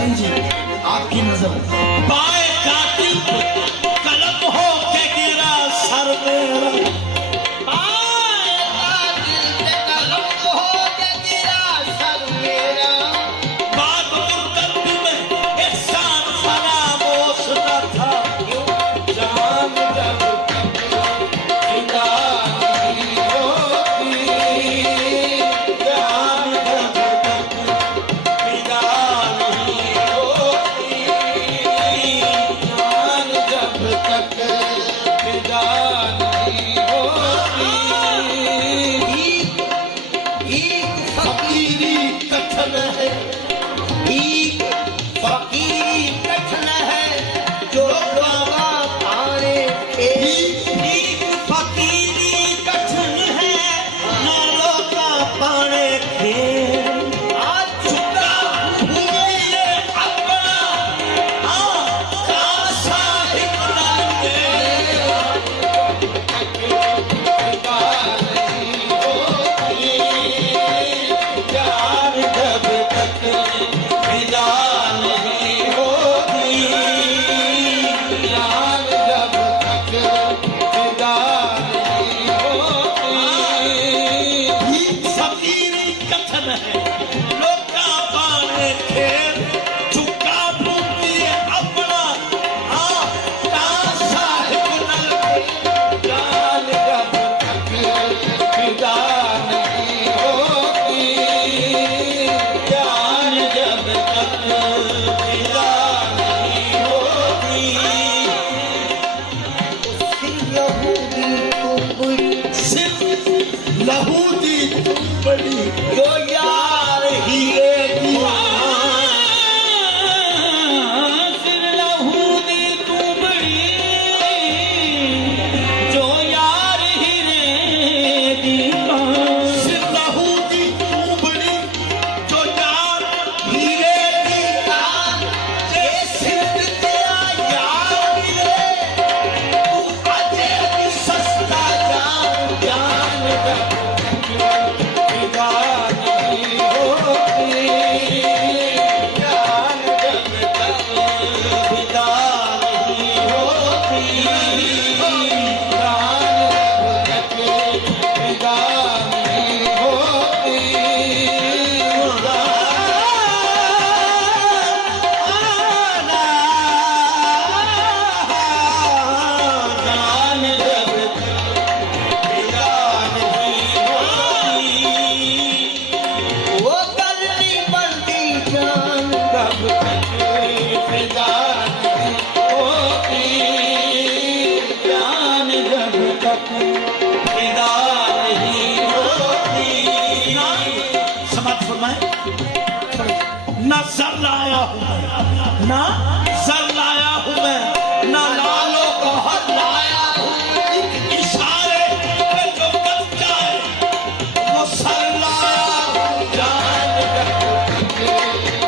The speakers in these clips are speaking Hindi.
साईं जी आपकी नजर पाए कातिल कलम हो के गिरा सर मेरा, पाए कातिल कलम हो के गिरा सर मेरा। बात मुर्तब में एहसान फरामोश न था, जान जब तक जिंदा नहीं होती, जान जब तक विदा नहीं होती, जान जब तक विदा नहीं होती। एक फकीरी कथन है, एक फकीरी कथन है जो बाबा पाने के। एक फकीरी कठिन है नालों का पाने खे, आज चुका ये अपना का साहिब लगे, विदा नहीं होती, जान जब तक विदा नहीं होती, जान जब तक विदा नहीं होती। फकीरी कथन है लोग का पाने खे, चुका ये अपना का साहिब लगे, जान जब तक विदा नहीं होती, जान जब तक विदा नहीं होती। सिर्फ लहू दी तुम बड़ी जो यार हीरे दी, सिर्फ लहू दी तुम बड़ी जो यार हीरे दी, सिर्फ लहू दी तुम बड़ी जो यार हीरे दी, जे सिर्फ तेरा यार मिले तू अजे भी सस्ता जान जान जब तक विदा नहीं होती, जान जब तक विदा नहीं होती, जान जब तक विदा नहीं होती। जान जब तक विदा नहीं होती, वो करनी बनती जान जब तक विदा नहीं होती, जान जब तक विदा नहीं होती। समाप्त फरमाए, ना सर लाया हूं मैं, ना सर लाया हूं मैं, ना लालो को हर लाया हूं, एक इशारे पे जो बच जाए वो सर लाया हूं, जान जब तक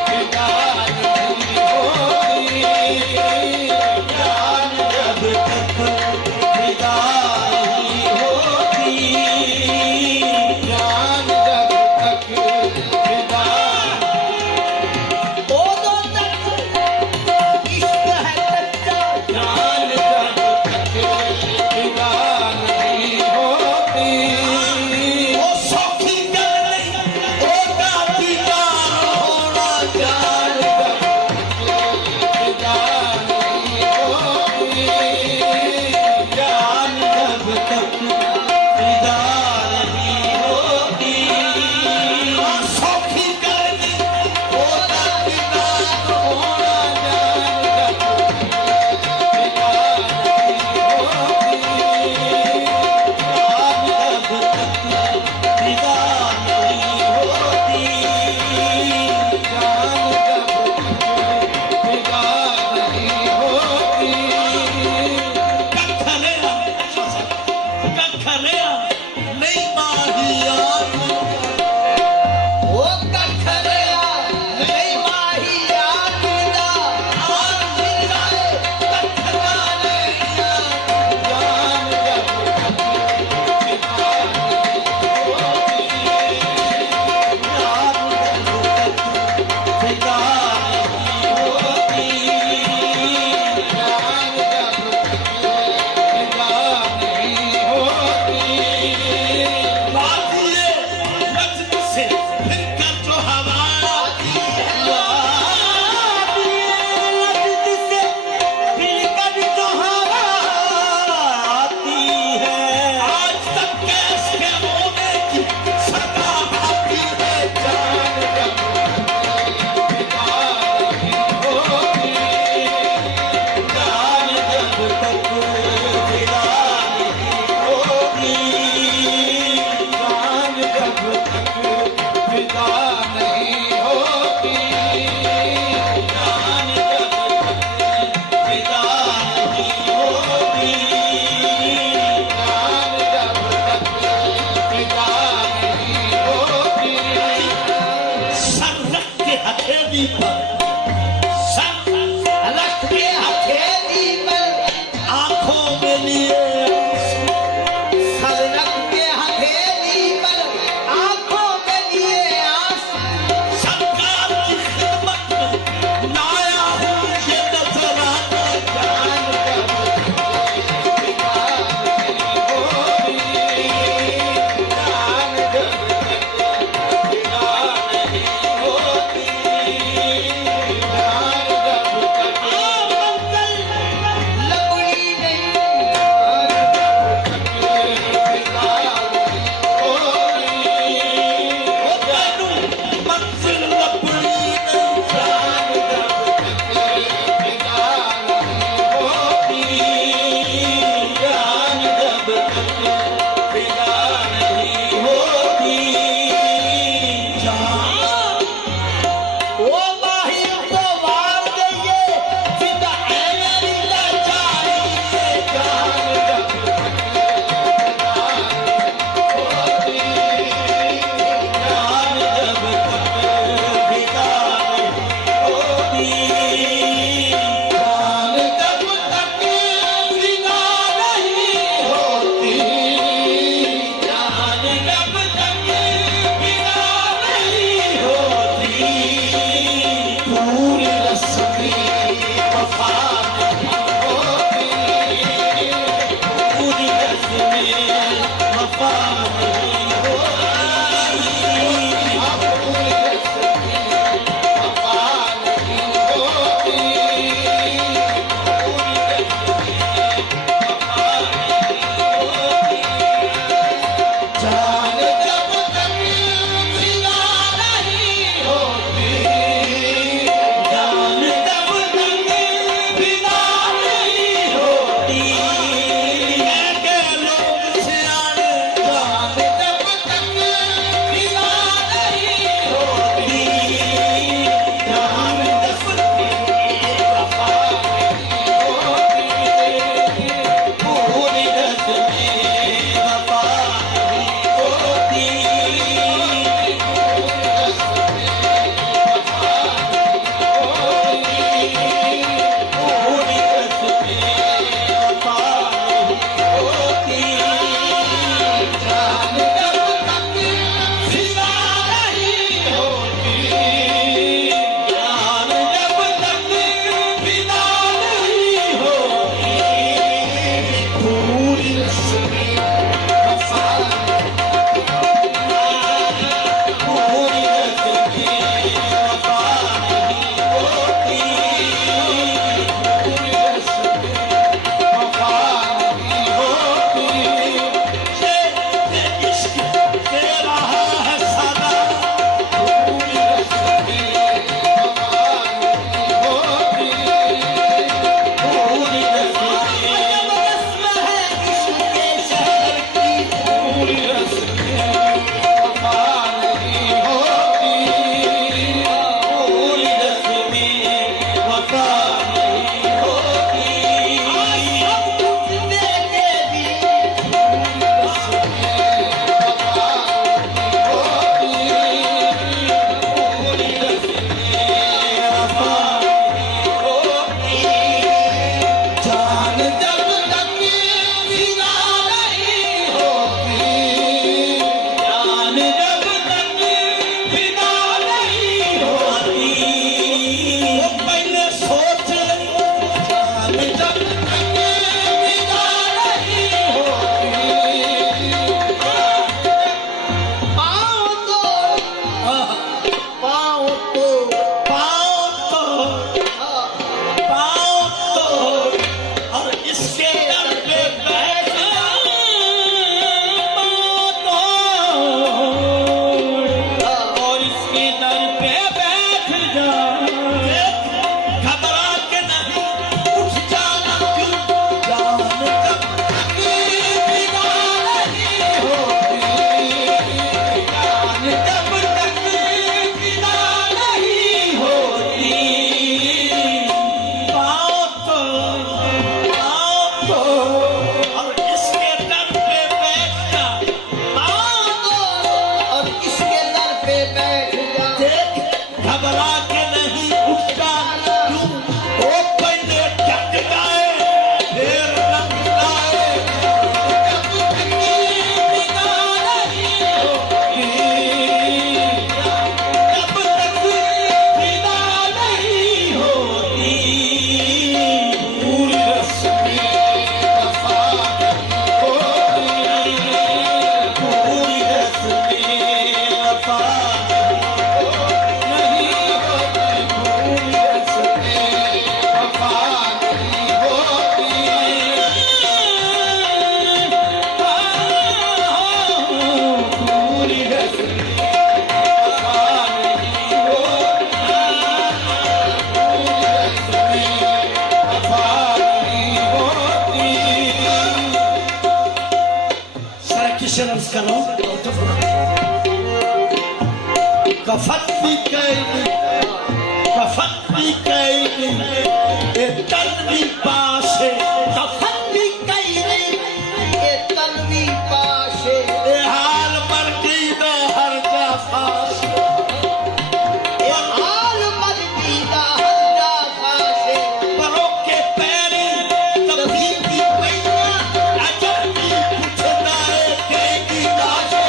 विदा नहीं होती, जान जब तक विदा नहीं होती, जान जब तक विदा। उदों तक कफन भी कैदी ए तन भी पासे कफन भी कैदी ये तन भी पाशे ए हाल मर्दी में हर जा फासे ये हाल मर्दी दा हल्ला फाशे परों के पैरी कभी भी पैना अजब भी पूछता है कैदी दाशे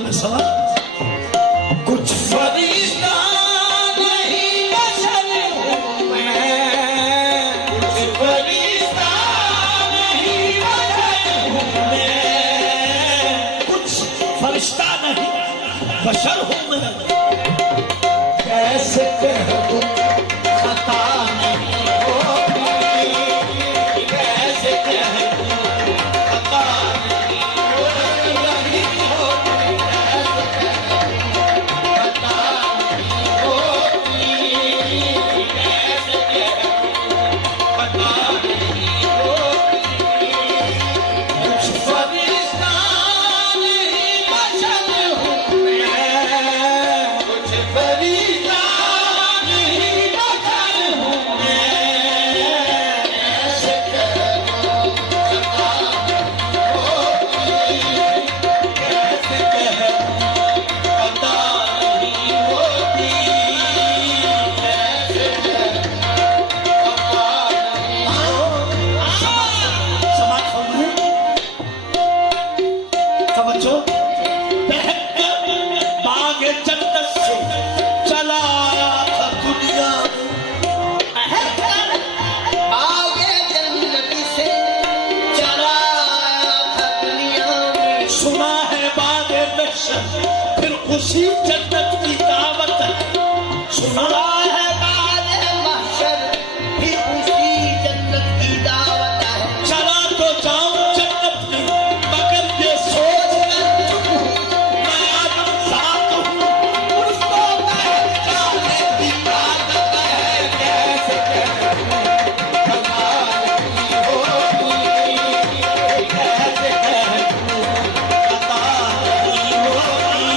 में समझ कुछ फरिश्ता नहीं बशर हूँ मैं, कुछ फरिश्ता नहीं बशर हूँ मैं, कुछ फरिश्ता नहीं बशर हूँ मैं। कैसे कह दूं खता नहीं होती, कैसे कह दूं खता नहीं होती, खता नहीं होती, कैसे कह दूं खता नहीं होती। कुछ फरिश्ता नहीं बशर हूँ मैं, कुछ फरिश्ता नहीं बशर हूँ मैं। कैसे कह दूं खता नहीं होती, कैसे कह दूं खता नहीं होती, कैसे कह दूं खता नहीं होती। समझो बाग जन्नत से चला आया था दुनिया आगे जन्नत से चला आया था दुनिया में। सुना है बाग महशर फिर उसी जन्नत की दावत है। सुना है बाद महशर भी उसी जन्नत की दावत है। चला तो जाऊं जन्नत में मगर ये सोच कर मैं आदम साथ हूँ उसको पहचानने की ताकत है। कैसे कह दूं खता नहीं होती, कैसे कह दूं खता नहीं होती,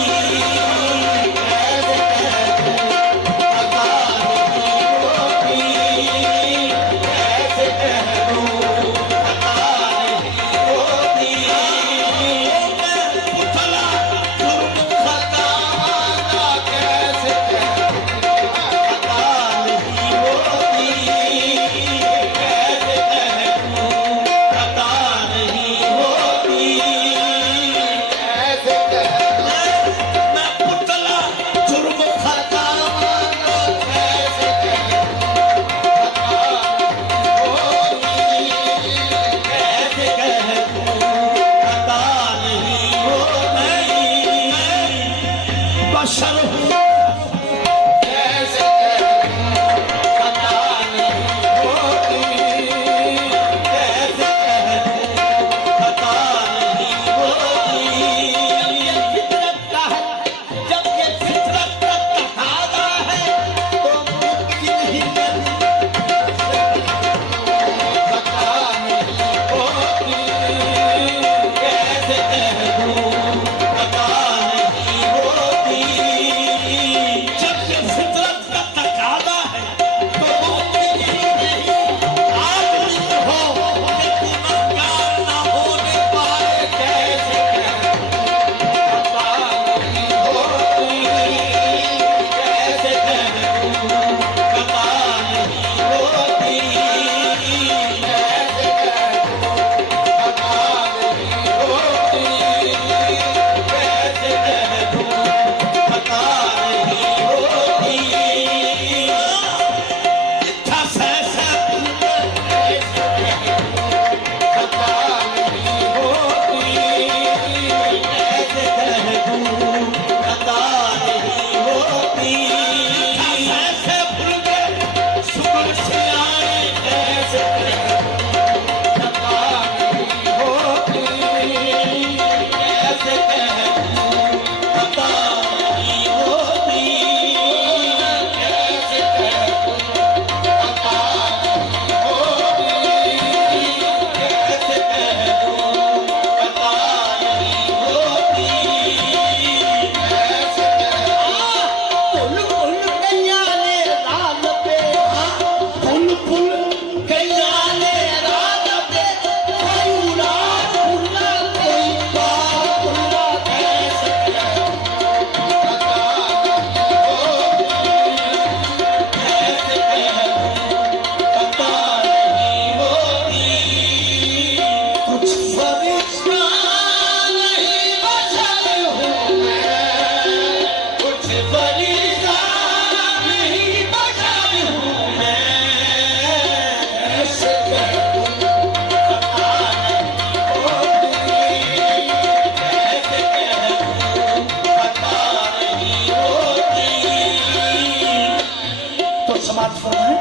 समाप्त फरमाए।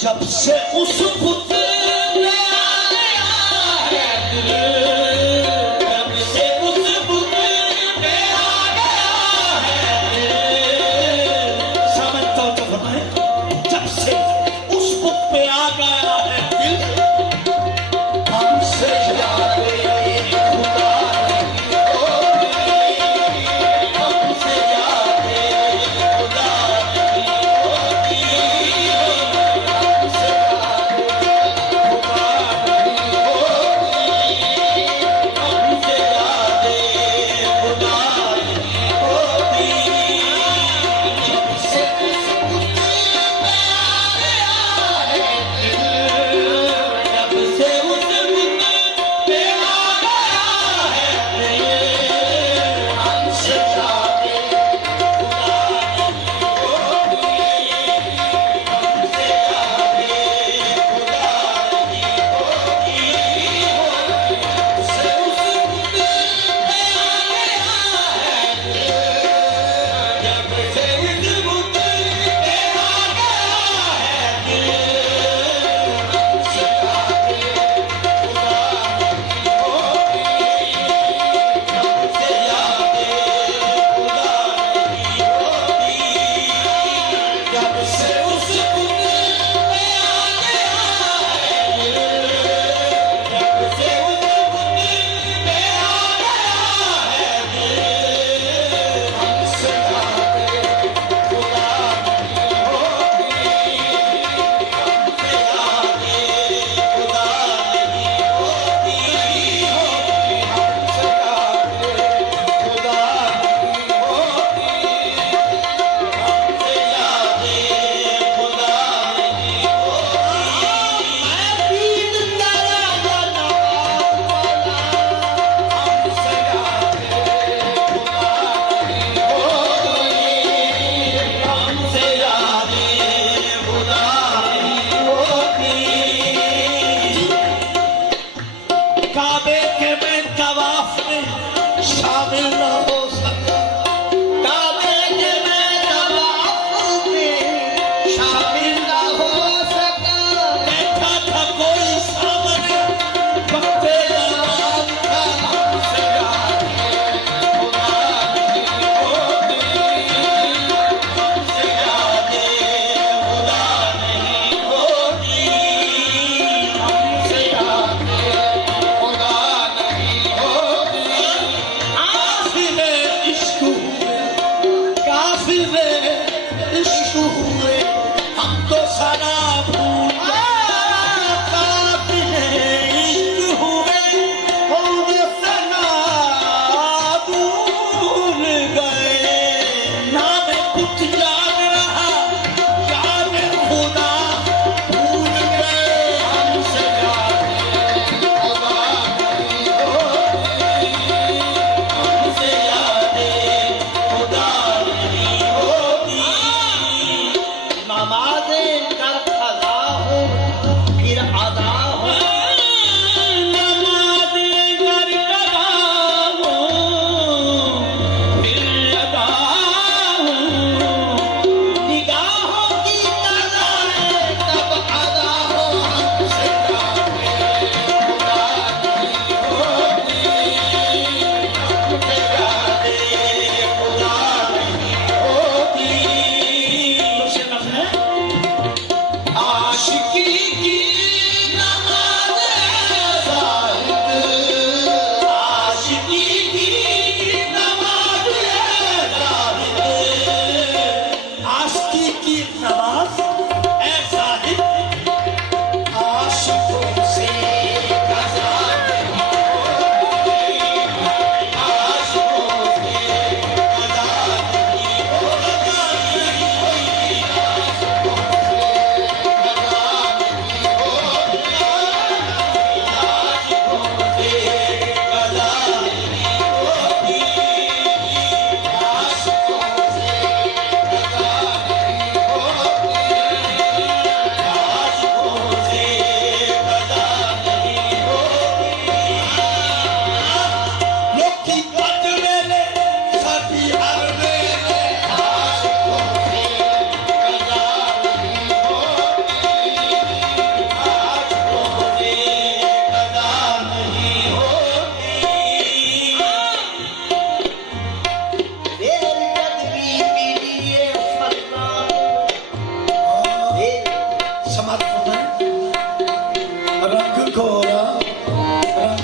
जब से उस बुत ने आया है दिल, जब से उस बुत ने आया है दिल, समझ तो फरमाए। जब से उस बुत पे आ गया है दिल, हमसे ज्यादा खुदा काबे के में तवाफ में शामिल न हो सका, काबे के में तवाफ में शामिल न हो सका। बैठा था कोई सामने वक्ते नमाज था, हमसे यादे खुदा नहीं होती, हमसे यादे खुदा नहीं होती, हमसे यादे खुदा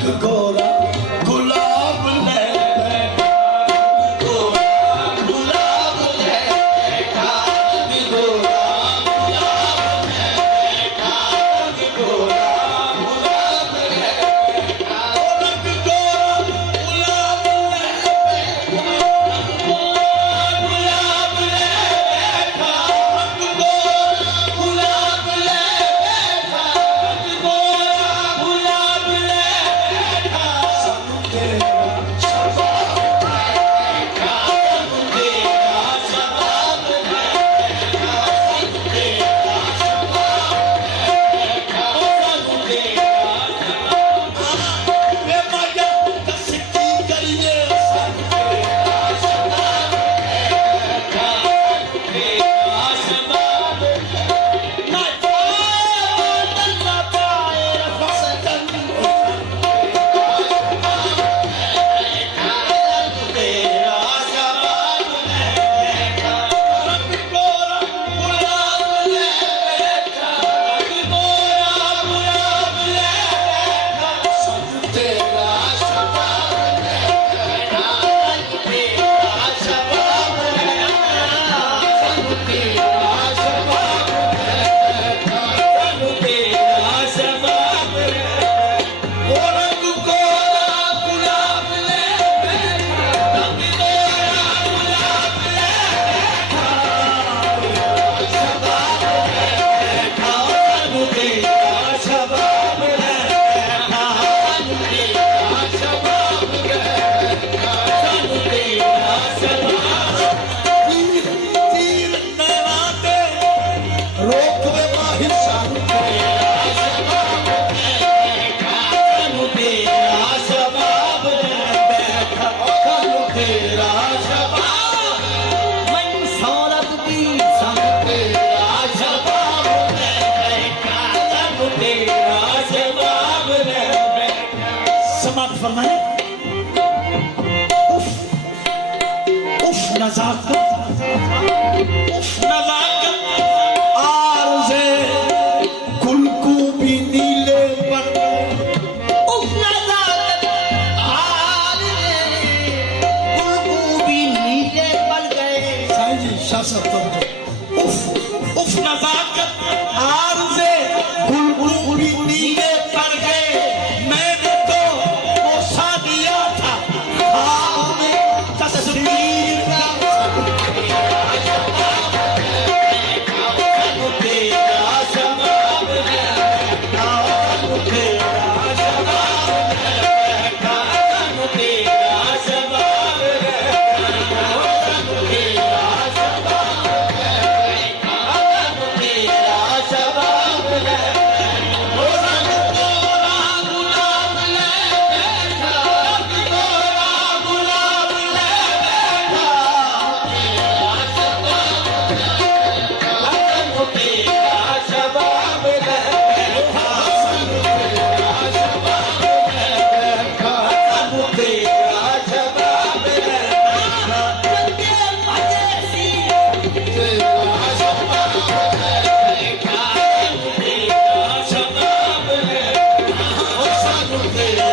रंग गोरा गुलाब ले बैठा गोरा गुलाब ले बैठा गोरा गुलाब ले बैठा गोरा गुलाब ले बैठा रंग गोरा गुलाब ले गुलाब ले बैठा रंग गोरा गुलाब ले बैठा गोरा गुलाब ले बैठा सब तेरा शबाब बैठा सब तेरा शबाब बैठा सब तेरा शबाब बैठा सब तेरा वे माया कसती करिए सब तेरा शबाब बैठा सब तेरा शबाब ना पाए ना पाए फसतन तेरा शबाब बैठा रंग गोरा गुलाब ले बैठा रंग गोरा गुलाब ले बैठा सब तेरा शबाब बैठा रंग तेरा शबाब बैठा सब तेरा शबाब बैठा रंग तेरा शबाब बैठा ओ रंग गोरा गुलाब ले बैठा रंग गोरा गुलाब ले बैठा शबाब बैठा रंग तेरा शबाब बैठा रंग तेरा शबाब बैठा रंग तेरा शबाब तीर तीर नैनाते रोक वे माहिर शान तेरा शबाब बैठा रंग तेरा शबाब बैठा रंग तेरा शबाब मन सौरभ की रंग तेरा शबाब बैठा रंग तेरा शबाब बैठा समाप्त फरमाए उफ उफ नजाकत आरज़े गुल को भी नीले पर उफ नजाकत हाल में गुलगूबी नीले पड़ गए साईं जी शासक उफ उफ नजाकत आरज़े गुल भी नीले पड़ गए मैंने तो पोसा दिया था ख्वाब में तस्वीर का तेरा शबाब बैठा तेरा शबाब बैठा तेरा शबाब बैठा तेरा शबाब बैठा तेरा शबाब बैठा रंग गोरा गुलाब ले बैठा रंग गोरा गुलाब ले बैठा तेरा शबाब रंग तेरा शबाब बैठा रंग तेरा शबाब बैठा रंग तेरा शबाब बैठा के मजे सी तेरा शबाब बैठा रंग तेरा शबाब बैठा रंग तेरा